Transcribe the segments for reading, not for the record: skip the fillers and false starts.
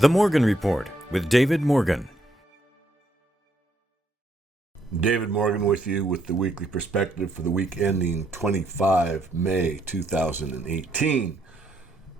The Morgan Report with David Morgan. David Morgan with you with the weekly perspective for the week ending 25 May 2018.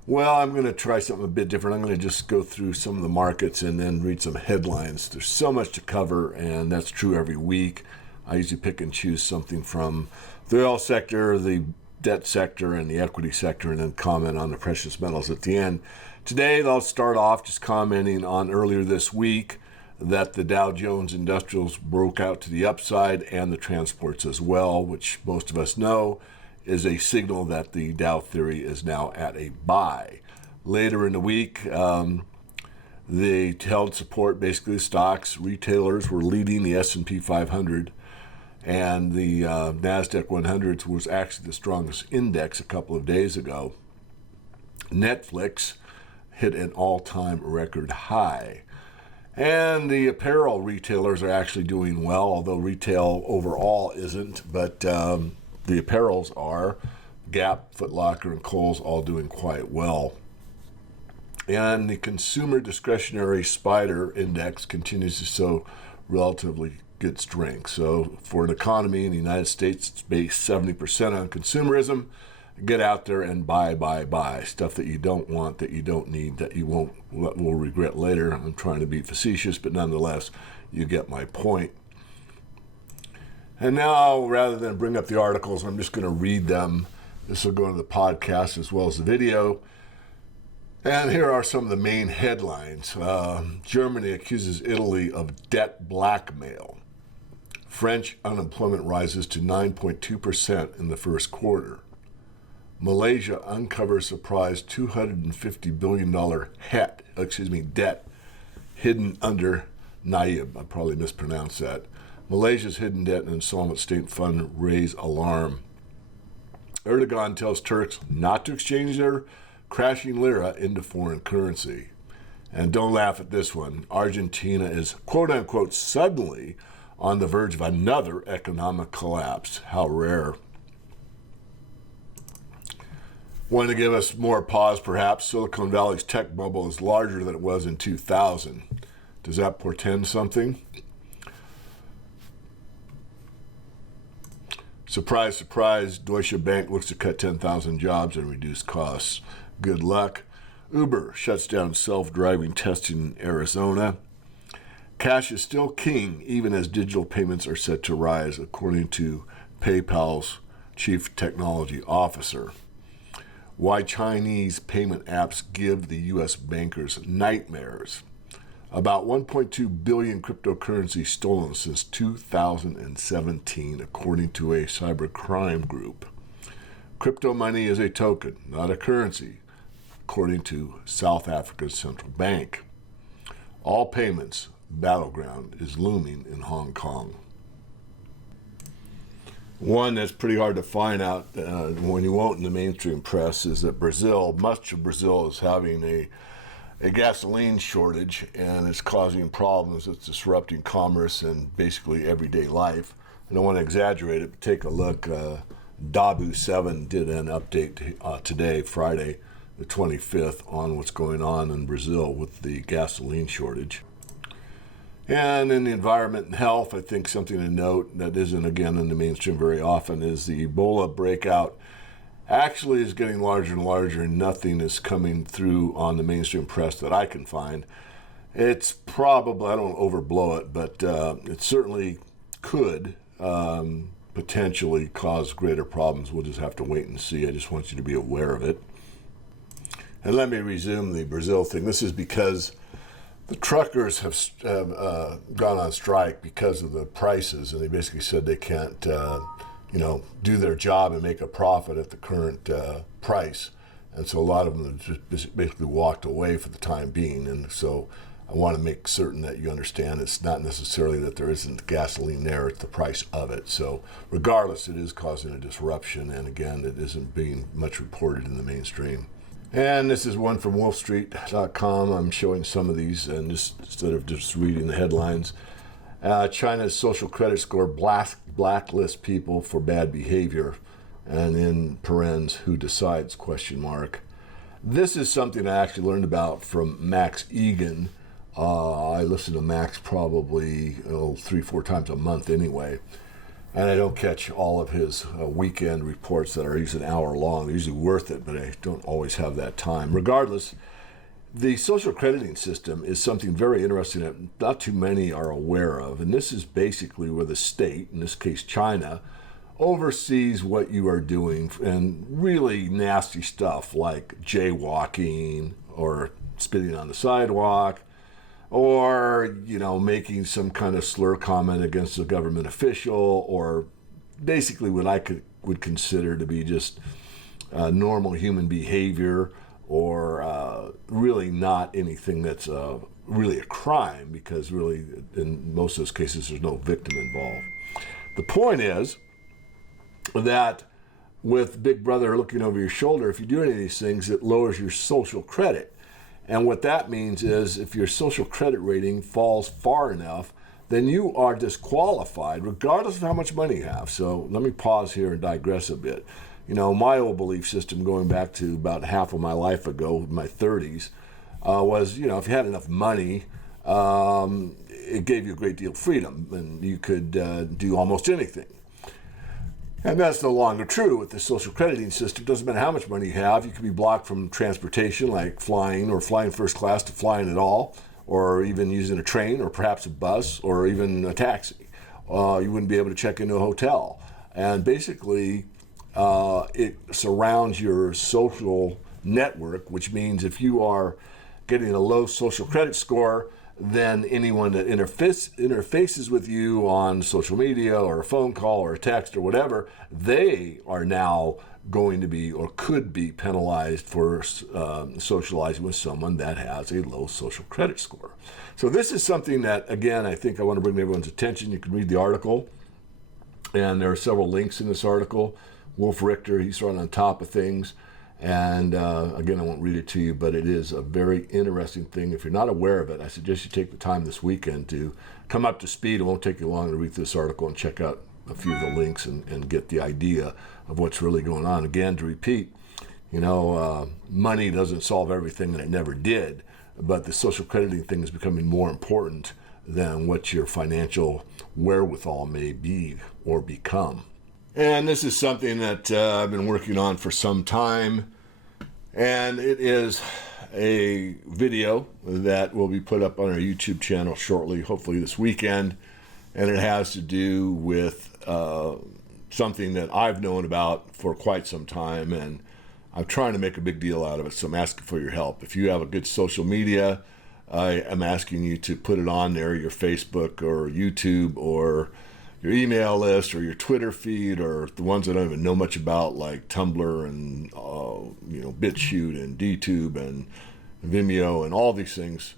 Well, I'm going to try something a bit different. I'm going to just go through some of the markets and then read some headlines. There's so much to cover, and that's true every week. I usually pick and choose something from the oil sector, the debt sector, and the equity sector, and then comment on the precious metals at the end. Today, I'll start off just commenting on earlier this week that the Dow Jones Industrials broke out to the upside and the transports as well, which most of us know is a signal that the Dow theory is now at a buy. Later in the week, they held support, basically stocks. Retailers were leading the S&P 500, and the NASDAQ 100 was actually the strongest index a couple of days ago. Netflix hit an all-time record high. And the apparel retailers are actually doing well, although retail overall isn't, but the apparels are. Gap, Foot Locker, and Kohl's all doing quite well. And the consumer discretionary spider index continues to show relatively good strength. So for an economy in the United States, it's based 70% on consumerism. Get out there and buy stuff that you don't want, that you don't need, that you will regret later. I'm trying to be facetious, but nonetheless, you get my point. And now, rather than bring up the articles, I'm just going to read them. This will go to the podcast as well as the video. And here are some of the main headlines. Germany accuses Italy of debt blackmail. French unemployment rises to 9.2% in the first quarter. Malaysia uncovers surprise $250 billion debt hidden under Naib. I probably mispronounced that. Malaysia's hidden debt and installment state fund raise alarm. Erdogan tells Turks not to exchange their crashing lira into foreign currency. And don't laugh at this one. Argentina is, quote-unquote, suddenly on the verge of another economic collapse. How rare. Want to give us more pause, perhaps? Silicon Valley's tech bubble is larger than it was in 2000. Does that portend something? Surprise, surprise, Deutsche Bank looks to cut 10,000 jobs and reduce costs. Good luck. Uber shuts down self-driving testing in Arizona. Cash is still king, even as digital payments are set to rise, according to PayPal's chief technology officer. Why Chinese payment apps give the U.S. bankers nightmares. About 1.2 billion cryptocurrency stolen since 2017, according to a cybercrime group. Crypto money is a token, not a currency, according to South Africa's central bank. All payments battleground is looming in Hong Kong. One that's pretty hard to find out when you won't in the mainstream press is that much of Brazil is having a gasoline shortage, and it's causing problems. It's disrupting commerce and basically everyday life. I don't want to exaggerate it, but take a look. Dabu7 did an update today, Friday, the 25th, on what's going on in Brazil with the gasoline shortage. And in the environment and health, I think something to note that isn't, again, in the mainstream very often is the Ebola breakout actually is getting larger and larger, and nothing is coming through on the mainstream press that I can find. It's probably, I don't overblow it, but it certainly could potentially cause greater problems. We'll just have to wait and see. I just want you to be aware of it. And let me resume the Brazil thing. This is because the truckers have gone on strike because of the prices, and they basically said they can't, do their job and make a profit at the current price. And so a lot of them have just basically walked away for the time being. And so I want to make certain that you understand it's not necessarily that there isn't gasoline there, it's the price of it. So regardless, it is causing a disruption, and again, it isn't being much reported in the mainstream. And this is one from wolfstreet.com. I'm showing some of these, and just instead of just reading the headlines. China's social credit score blacklists people for bad behavior, and in parens, who decides, question mark. This is something I actually learned about from Max Egan. I listen to Max probably 3-4 times a month anyway. And I don't catch all of his weekend reports that are usually an hour long. They're usually worth it, but I don't always have that time. Regardless, the social crediting system is something very interesting that not too many are aware of. And this is basically where the state, in this case China, oversees what you are doing, and really nasty stuff like jaywalking or spitting on the sidewalk, or making some kind of slur comment against a government official, or basically what I would consider to be just normal human behavior, or really not anything that's really a crime, because really in most of those cases there's no victim involved. The point is that with Big Brother looking over your shoulder, if you do any of these things, it lowers your social credit. And what that means is if your social credit rating falls far enough, then you are disqualified regardless of how much money you have. So let me pause here and digress a bit. My old belief system going back to about half of my life ago, my 30s, was, if you had enough money, it gave you a great deal of freedom and you could do almost anything. And that's no longer true with the social crediting system. It doesn't matter how much money you have. You can be blocked from transportation, like flying or flying first class to flying at all, or even using a train or perhaps a bus or even a taxi. You wouldn't be able to check into a hotel. And basically, it surrounds your social network, which means if you are getting a low social credit score, then anyone that interfaces with you on social media or a phone call or a text or whatever, they are now going to be or could be penalized for socializing with someone that has a low social credit score. So this is something that, again, I think I want to bring to everyone's attention. You can read the article, and there are several links in this article. Wolf Richter, he's right on top of things. And again, I won't read it to you, but it is a very interesting thing. If you're not aware of it, I suggest you take the time this weekend to come up to speed. It won't take you long to read this article and check out a few of the links and get the idea of what's really going on. Again, to repeat, money doesn't solve everything, and it never did, but the social crediting thing is becoming more important than what your financial wherewithal may be or become. And this is something that I've been working on for some time, and it is a video that will be put up on our YouTube channel shortly, hopefully this weekend, and it has to do with something that I've known about for quite some time, and I'm trying to make a big deal out of it, so I'm asking for your help. If you have a good social media, I am asking you to put it on there, your Facebook or YouTube or your email list or your Twitter feed, or the ones I don't even know much about, like Tumblr and BitChute and DTube and Vimeo and all these things.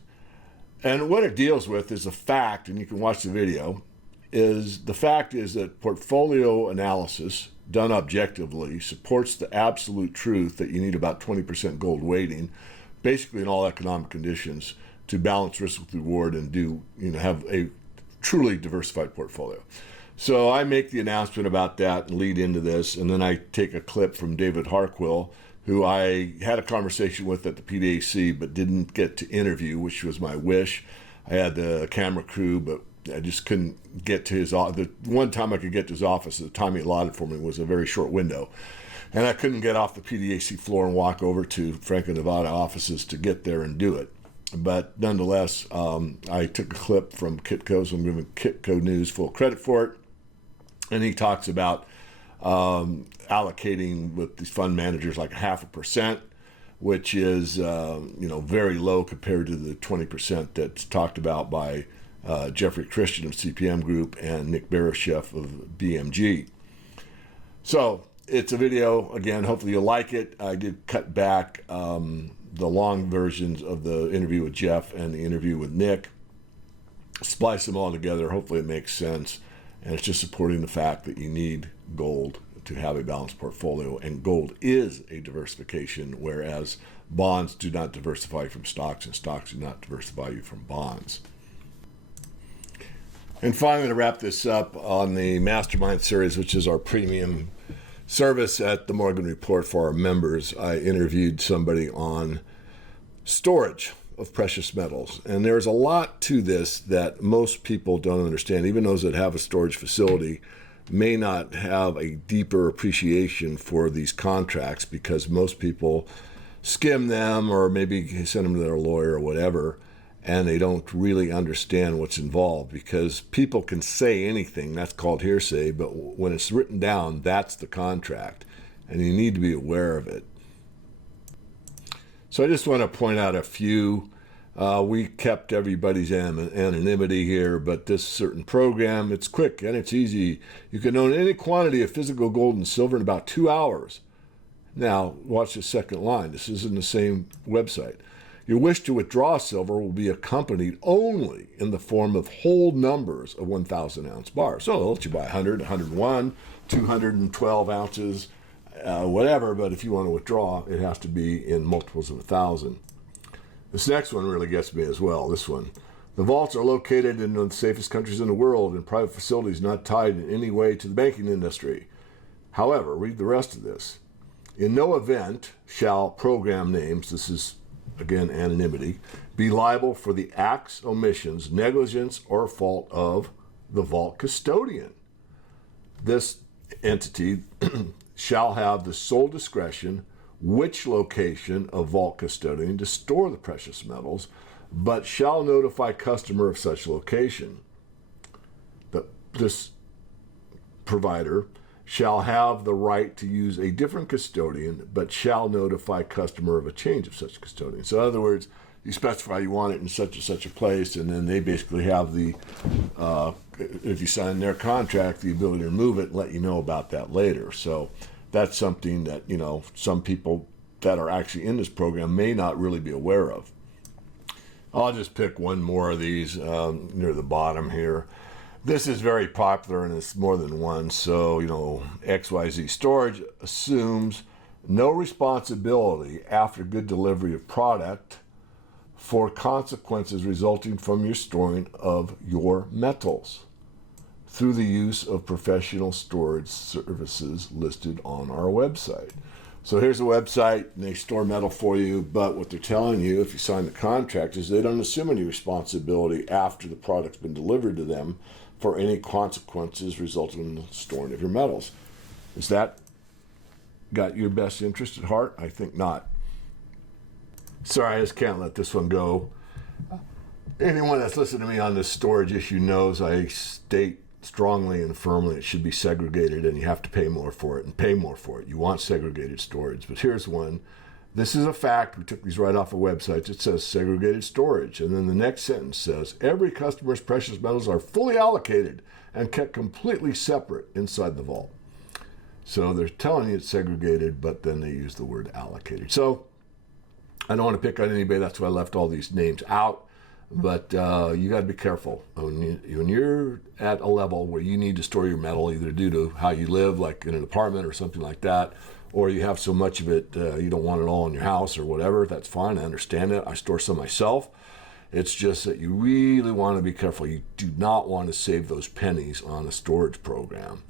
And what it deals with is the fact, and you can watch the video, is the fact is that portfolio analysis done objectively supports the absolute truth that you need about 20% gold weighting, basically in all economic conditions, to balance risk with reward and have a truly diversified portfolio. So I make the announcement about that and lead into this, and then I take a clip from David Harquill, who I had a conversation with at the PDAC but didn't get to interview, which was my wish. I had the camera crew, but I just couldn't get to his office. The one time I could get to his office, the time he allotted for me was a very short window. And I couldn't get off the PDAC floor and walk over to Franklin, Nevada offices to get there and do it. But nonetheless, I took a clip from Kitco, so I'm giving Kitco News full credit for it. And he talks about allocating with these fund managers like 0.5%, which is very low compared to the 20% that's talked about by Jeffrey Christian of CPM Group and Nick Barashef of BMG. So it's a video. Again, hopefully you'll like it. I did cut back the long versions of the interview with Jeff and the interview with Nick, splice them all together. Hopefully it makes sense. And it's just supporting the fact that you need gold to have a balanced portfolio. And gold is a diversification, whereas bonds do not diversify from stocks, and stocks do not diversify you from bonds. And finally, to wrap this up on the Mastermind series, which is our premium service at the Morgan Report for our members, I interviewed somebody on storage of precious metals. And there's a lot to this that most people don't understand. Even those that have a storage facility may not have a deeper appreciation for these contracts because most people skim them or maybe send them to their lawyer or whatever, and they don't really understand what's involved because people can say anything, that's called hearsay, but when it's written down, that's the contract, and you need to be aware of it. So I just want to point out a few. We kept everybody's anonymity here, but this certain program, it's quick and it's easy. You can own any quantity of physical gold and silver in about 2 hours. Now, watch the second line. This is in the same website. Your wish to withdraw silver will be accompanied only in the form of whole numbers of 1,000-ounce bars. So they'll let you buy 100, 101, 212 ounces, whatever, but if you want to withdraw, it has to be in multiples of 1,000. This next one really gets me as well, this one. The vaults are located in the safest countries in the world in private facilities not tied in any way to the banking industry. However, read the rest of this. In no event shall program names, this is again anonymity, be liable for the acts, omissions, negligence, or fault of the vault custodian. This entity shall have the sole discretion which location of vault custodian to store the precious metals, but shall notify customer of such location. This provider shall have the right to use a different custodian, but shall notify customer of a change of such custodian. So in other words, you specify you want it in such and such a place, and then they basically have the, if you sign their contract, the ability to remove it and let you know about that later. So that's something that, some people that are actually in this program may not really be aware of. I'll just pick one more of these near the bottom here. This is very popular and it's more than one. So, XYZ Storage assumes no responsibility after good delivery of product for consequences resulting from your storing of your metals through the use of professional storage services listed on our website. So here's a website, and they store metal for you, but what they're telling you, if you sign the contract, is they don't assume any responsibility after the product's been delivered to them for any consequences resulting in the storing of your metals. Is that got your best interest at heart? I think not. Sorry, I just can't let this one go. Anyone that's listened to me on this storage issue knows I state strongly and firmly it should be segregated, and you have to pay more for it and pay more for it. You want segregated storage. But here's one. This is a fact. We took these right off of websites. It says segregated storage. And then the next sentence says, every customer's precious metals are fully allocated and kept completely separate inside the vault. So they're telling you it's segregated, but then they use the word allocated. So I don't want to pick on anybody. That's why I left all these names out. But you got to be careful. When you're at a level where you need to store your metal, either due to how you live, like in an apartment or something like that, or you have so much of it, you don't want it all in your house or whatever, that's fine. I understand it. I store some myself. It's just that you really want to be careful. You do not want to save those pennies on a storage program.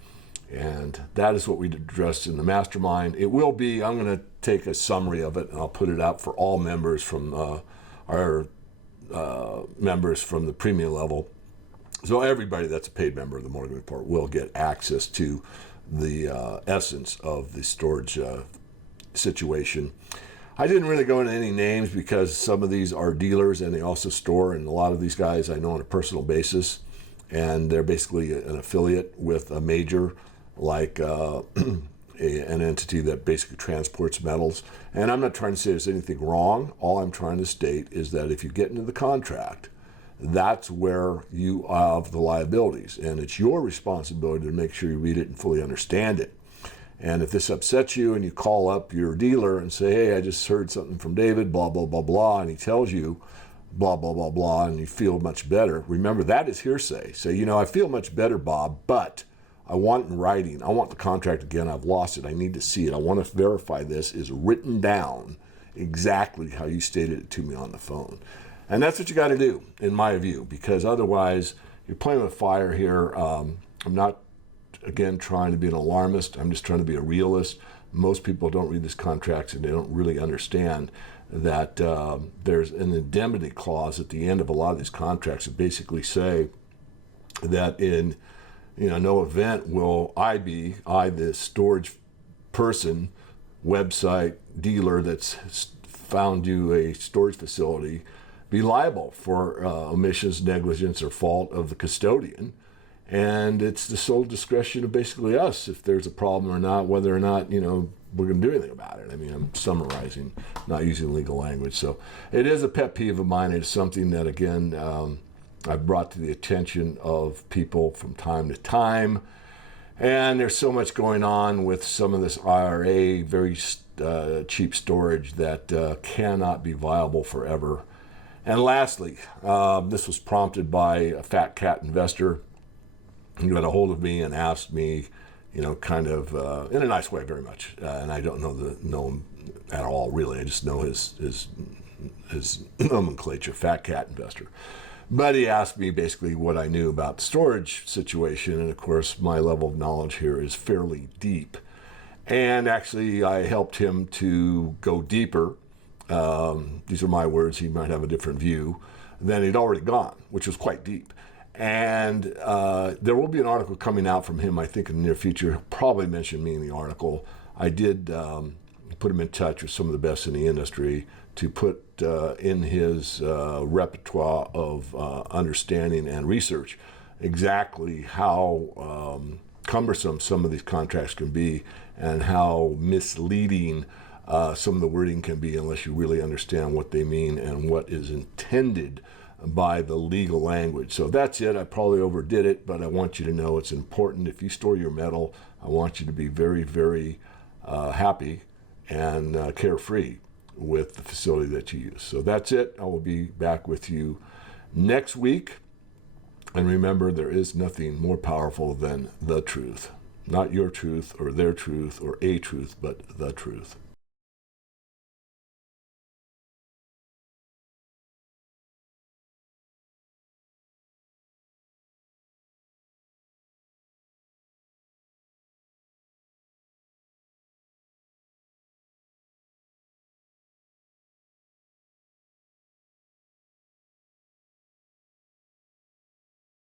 And that is what we addressed in the mastermind. It will be, I'm going to take a summary of it, and I'll put it out for all members from our members from the premium level. So everybody that's a paid member of the Morgan Report will get access to the essence of the storage situation. I didn't really go into any names because some of these are dealers and they also store, and a lot of these guys I know on a personal basis, and they're basically an affiliate with a major like an entity that basically transports metals. And I'm not trying to say there's anything wrong. All I'm trying to state is that if you get into the contract, that's where you have the liabilities, and it's your responsibility to make sure you read it and fully understand it. And if this upsets you and you call up your dealer and say, hey, I just heard something from David, blah, blah, blah, blah, and he tells you blah, blah, blah, blah, and you feel much better, remember that is hearsay. Say, I feel much better, Bob, but I want it in writing. I want the contract again. I've lost it. I need to see it. I want to verify this is written down exactly how you stated it to me on the phone. And that's what you got to do, in my view, because otherwise you're playing with fire here. I'm not again trying to be an alarmist. I'm just trying to be a realist. Most people don't read these contracts and they don't really understand that there's an indemnity clause at the end of a lot of these contracts that basically say that in no event will I, the storage person, website, dealer that's found you a storage facility, be liable for omissions, negligence, or fault of the custodian. And it's the sole discretion of basically us if there's a problem or not, whether or not, we're going to do anything about it. I mean, I'm summarizing, not using legal language. So it is a pet peeve of mine. It's something that, again, I've brought to the attention of people from time to time. And there's so much going on with some of this IRA, very cheap storage that cannot be viable forever. And lastly, this was prompted by a fat cat investor who got a hold of me and asked me, kind of in a nice way, very much. And I don't know him at all, really. I just know his nomenclature, fat cat investor. But he asked me basically what I knew about the storage situation. And of course, my level of knowledge here is fairly deep. And actually, I helped him to go deeper. These are my words. He might have a different view than he'd already gone, which was quite deep. And there will be an article coming out from him, I think, in the near future. He'll probably mention me in the article. I did put him in touch with some of the best in the industry to put in his repertoire of understanding and research exactly how cumbersome some of these contracts can be and how misleading some of the wording can be unless you really understand what they mean and what is intended by the legal language. So that's it. I probably overdid it, but I want you to know it's important. If you store your metal, I want you to be very, very happy and carefree with the facility that you use. So that's it. I will be back with you next week. And remember, there is nothing more powerful than the truth. Not your truth or their truth or a truth, but the truth.